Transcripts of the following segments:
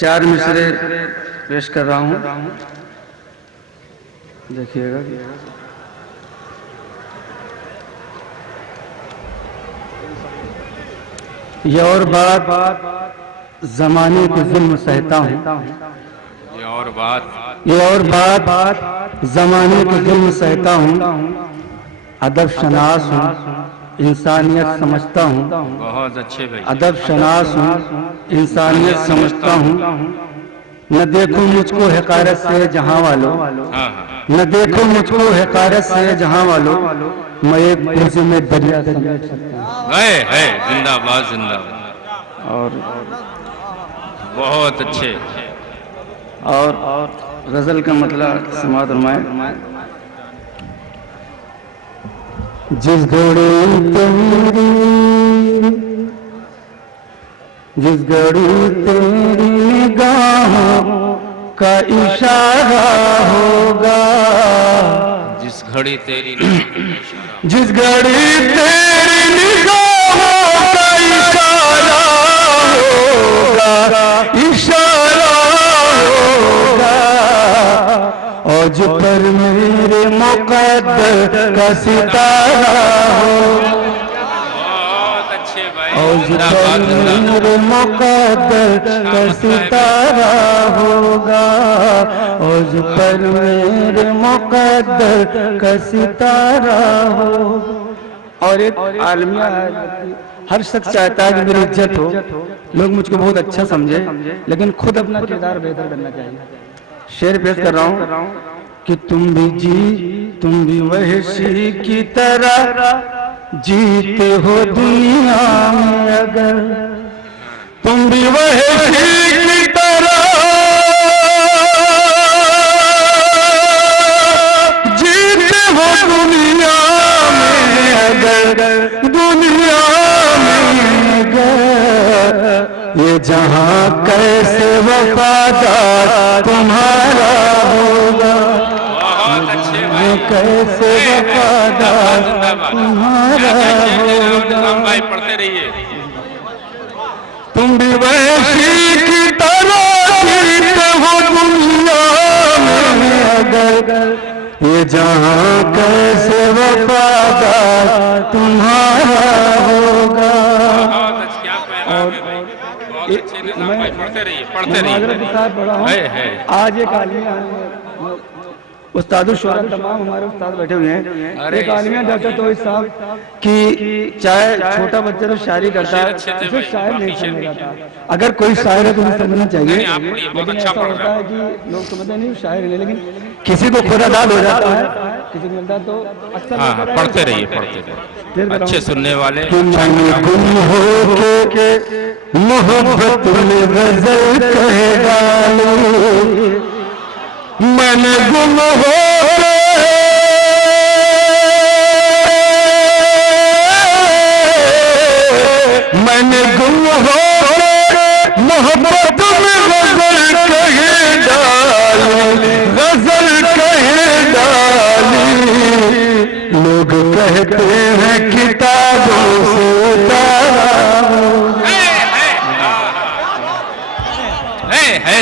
चार मिसरे पेश कर रहा हूं, देखिएगा। ये और बात जमाने के जुल्म सहता हूं, ये और बात जमाने के जुल्म सहता हूं, अदब शनास हूं, इंसानियत समझता हूं। बहुत अच्छे भाई। अदब शनास हूं, इंसानियत समझता हूं। न देखो मुझको हकारत से जहां वालों, न देखो मुझको हकारत से जहां वालों, मैं एक पूजे में दरिया समझ सकता हूं। है जिंदाबाद जिंदाबाद। और बहुत अच्छे। और गजल का मतलब समात फरमाए। जिस घड़ी तेरी निगाहों का इशारा होगा, जिस घड़ी तेरी जिस घड़ी तेरी निगाहों का इशारा होगा, इशारा होगा, और जो पर मेरे मुक़द्दर का सितारा होगा, और जो पर मेरे मुक़द्दर का सितारा होगा, और जो पर मेरे मुक़द्दर का सितारा होगा। और एक आलमिया है, हर शख्स चाहता है कि मेरी इज्जत हो, लोग मुझको बहुत अच्छा समझे, लेकिन खुद अपना किरदार बेहतर करना चाहिए। शेर पेश कर रहा हूं कि तुम भी वहशी की तरह जीते हो दुनिया में, अगर तुम भी वहशी की तरह जीते हो दुनिया में, अगर दुनिया में अगर ये जहां कैसे वफादार तुम्हारा होगा, कैसे वफादार तुम्हारा होगा। पढ़ते रहिए। तुम भी वैसी की तरह जीते हो दुनिया में, अगर ये जहां कैसे वफादार तुम्हारा होगा। मैं पढ़ते रहिए। आज एक आलिया उस्ताद शोहरत तमाम हमारे उस्ताद बैठे हुए हैं। एक आलिया डॉक्टर तोहिद साहब कि चाहे छोटा बच्चा तो शायरी करता है, उसे शायर नहीं समझ आता। अगर कोई शायर है तो उन्हें समझना चाहिए, लेकिन ऐसा होता है कि लोग समझते नहीं शायर है, लेकिन किसी को खुदादाद हो जाता है, किसी को मिलता तो अच्छा। पढ़ते रहिए। अच्छे सुनने वाले। गुम हो के मोहब्बत में गजल कह डाली, मैंने गुम हो मोहब्बत में गजल कह डाली, गजल कह डाली। लोग कहते हैं किताबों से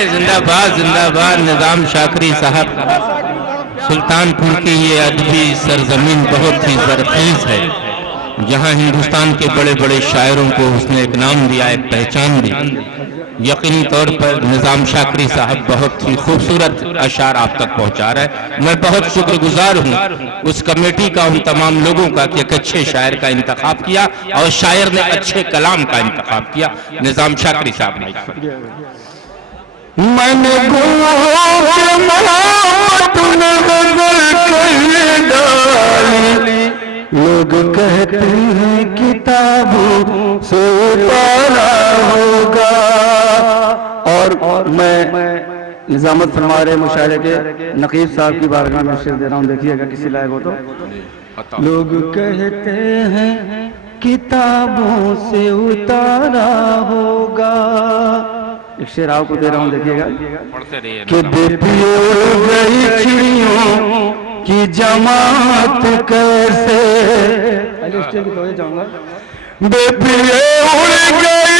जिंदाबाद जिंदाबाद। निजाम शाकरी साहब, सुल्तानपुर की ये अदबी सरजमीन बहुत ही ज़रख़ीज़ है, जहाँ हिंदुस्तान के बड़े बड़े शायरों को उसने एक नाम दिया, एक पहचान दी। यकीनी तौर पर निजाम शाकरी साहब बहुत ही खूबसूरत अशार आप तक पहुँचा रहे हैं। मैं बहुत शुक्रगुजार हूँ उस कमेटी का, उन तमाम लोगों का कि एक अच्छे शायर का इंतखाब किया और शायर ने अच्छे कलाम का इंतखाब किया। निजाम शाकरी साहब ने मैंने डाली, लोग कहते हैं किताबों से उतारा होगा। और मैं निजामत फरमा रहे मुशायरे के नकीब साहब की बारगाह में शेर दे रहा हूँ, देखिएगा किसी लायक हो तो। लोग कहते हैं किताबों से उतारा होगा, एक शेर आपको दे रहा हूँ, देखिएगा। कि बेपिए उड़ गई चिड़ियों की जमात कैसे, पहले स्टेज की तो जाऊंगा। बेपिए उड़ गई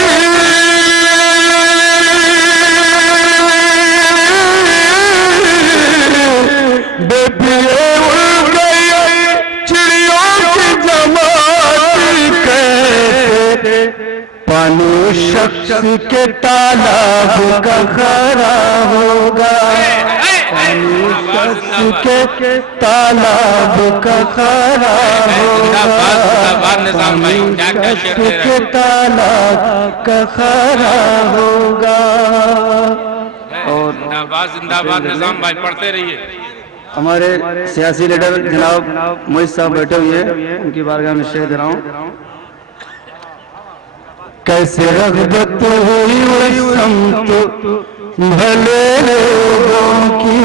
के तालाब का खरा होगा, पानी शख्स के तालाब का खरा होगा, पानी शख्स के तालाब का खरा होगा। और जिंदाबाद निजाम भाई, पढ़ते रहिए। हमारे सियासी लीडर जनाब मोहित साहब बैठे हुए हैं, उनकी बारगाह में शेर दे रहा हूँ। कैसे रग़बत हुई उस समत भले लोगों की,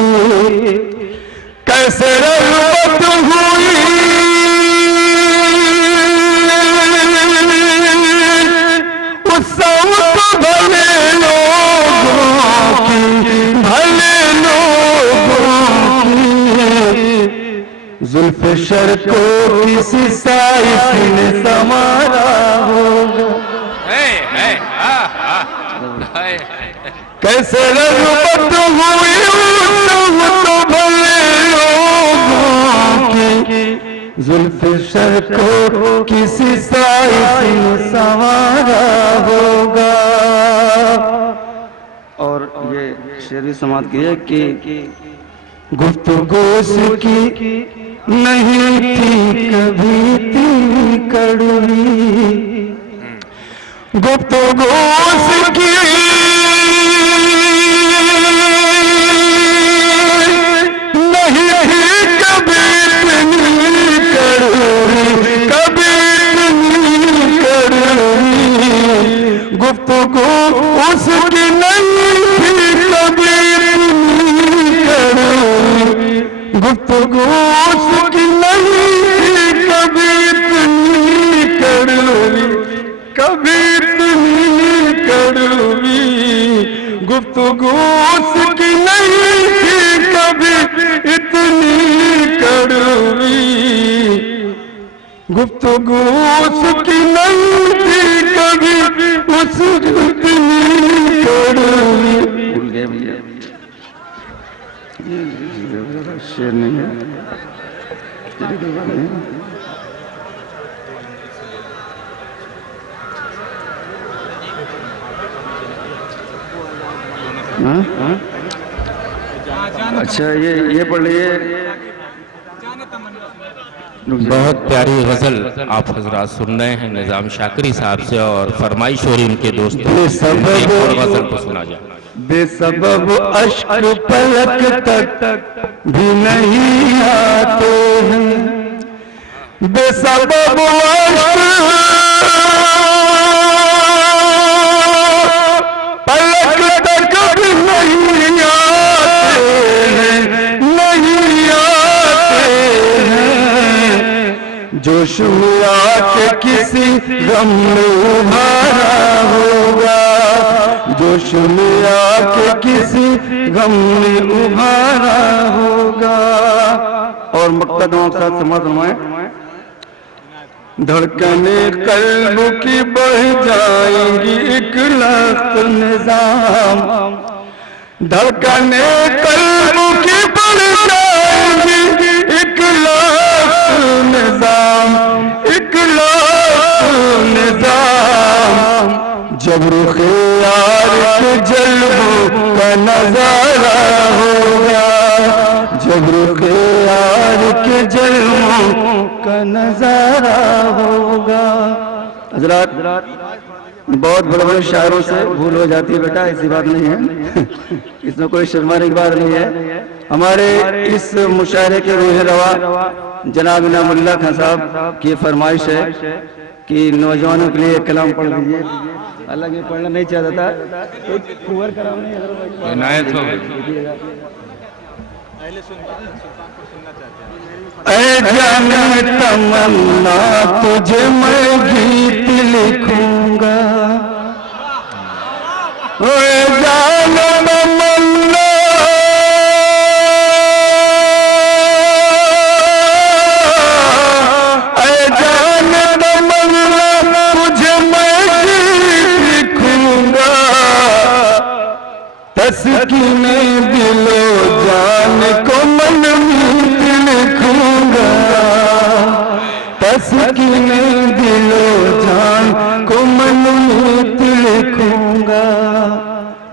कैसे रग़बत हुई उस समत भले लोगों की, भले लोगों की। जुल्फ़िकार को किसी साइस ने संवारा होगा, कैसे रग़बत हुई तो भले लोगों की, जुल्फ़िकार को किसी साइस ने संवारा होगा। और ये शेर भी समाप्त किए कि गुफ्तगू की नहीं थी कभी थी कड़वी, गुफ्तगू की नहीं थी कभी इतनी कड़वी, कभी इतनी कड़वी, गुफ्तगू उसकी नहीं थी कभी इतनी कड़वी, गुफ्तगू उसकी नहीं थी कभी इतनी कड़वी, कभी इतनी कड़वी, गुफ्तगू उसकी नहीं थी कभी इतनी कड़वी, गुफ्तगू उसकी नहीं थी कभी उसकी इतनी कड़वी। भूल गए भैया, शेर नहीं है, अच्छा ये पढ़ लीजिए। बहुत प्यारी गजल आप हजरात सुन रहे हैं निजाम शाकरी साहब से, और फरमाइश हो रही उनके दोस्तों, एक और गजल को सुना जाए। बेसबब अश्क पलक तक भी नहीं आते हैं, बेसबब अश्क पलक तक भी नहीं आते हैं, नहीं आते हैं। जोश में आके किसी गम में उभारा होगा, जोश में आके किसी गम में उभारा होगा। और मुक़्तदों का समझ धड़कने कल्ब की बढ़ जाएंगी एक लाख निजाम, धड़कने कल्ब की बढ़ जाएंगी एक लाख निजाम, एक लाख निजाम। जब रुखे यार के जल्बों का नजारा होगा, जब रुखे यार के जल्बों का नजारा होगा। हजरात, बहुत बड़े बड़े शायरों से भूल हो जाती है बेटा, ऐसी बात नहीं है, इसमें कोई शर्माने की बात नहीं है। हमारे इस मुशायरे के रूह रवा जनाब इनामुल्लाह खान साहब की फरमाइश है कि नौजवानों के लिए कलाम पढ़ लीजिए। हालांकि पढ़ना नहीं चाहता था, तो कुंवर कराम नहीं इनायत हो ऐ जान तमन्ना तुझे मैं गीत लिखूंगा, ऐ जान तमन्ना ऐ जान तमन्ना तुझे मैं गीत लिखूंगा, तस्कीने दिलो जान को मन लिखूंगा, तस्कीने दिलो जान को मन लिखूंगा।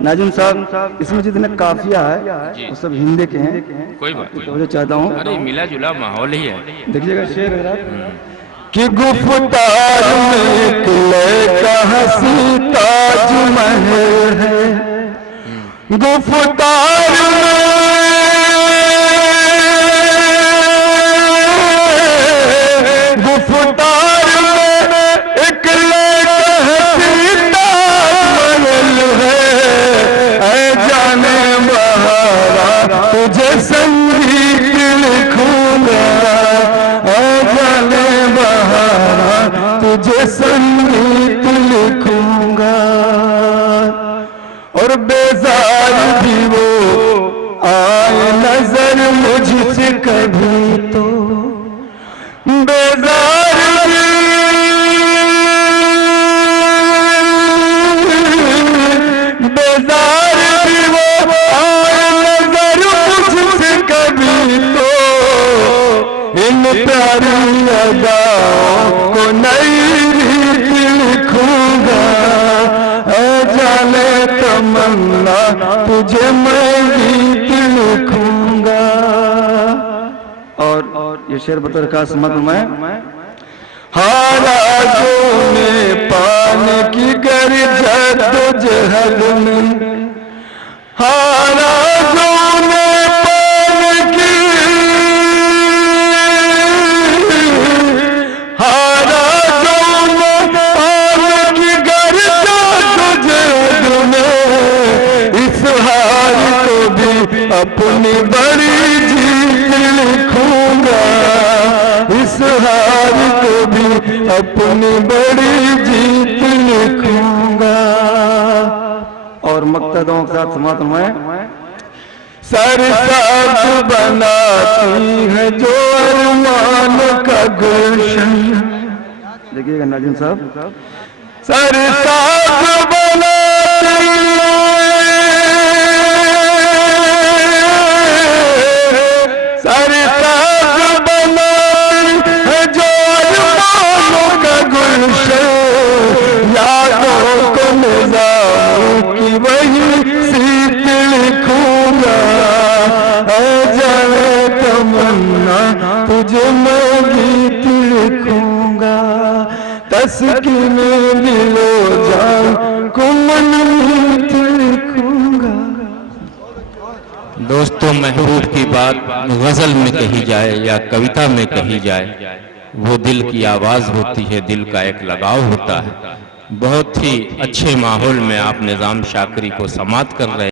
नाजिम साहब, इसमें जितने काफिया है वो सब हिंदी के हैं। कोई बात नहीं, तो जो चाहता हूँ अरे मिला जुला माहौल ही है। देखिएगा शेर है कि गुफ्तार में एक लड़का हंसी ताज महल है, गुफ्तार में एक लड़का हंसी ताज महल है, ऐ जाने बहारा तुझे संगीत लिखूंगा, ऐ जाने बहारा तुझे संगीत लिखूंगा। और बेजार भी वो आए नजर मुझसे कभी तो, बेजार भी वो आए नजर मुझसे कभी तो, इन प्यारी अदाओं को नई रीत लिखूंगा, ऐ जाने तमन्ना तुझे मैं गीत लिखूंगा। और ये शेर बतौर खास मत में, हारा जो में पाने की गर जद्दोजहद में, हारा जो में पाने की, हारा जो में पाने की गर जद्दोजहद में, इस हार को भी अपनी बड़ी जीत लिखूंगा, इस हार को भी अपनी बड़ी जीत लिखूंगा। और मक्तदों के साथ समाप्त में, सरसाज बनाती है जो अरमान का गुलशन, देखिएगा नाजिम साहब, सरसाज बनाती है जो अरमानों का गुलशन, यादों को निज़ामों की वही सीत लिखूंगा, ऐ जाने तमन्ना तुझे मैं गीत लिखूंगा, तस्कीन दिलो जान को मनमीत लिखूंगा। दोस्तों, महबूब की बात गजल में कही जाए या कविता में कही जाए, वो दिल की आवाज होती है, दिल का एक लगाव होता है। बहुत ही अच्छे माहौल में आप निजाम शाकरी को समाप्त कर रहे हैं।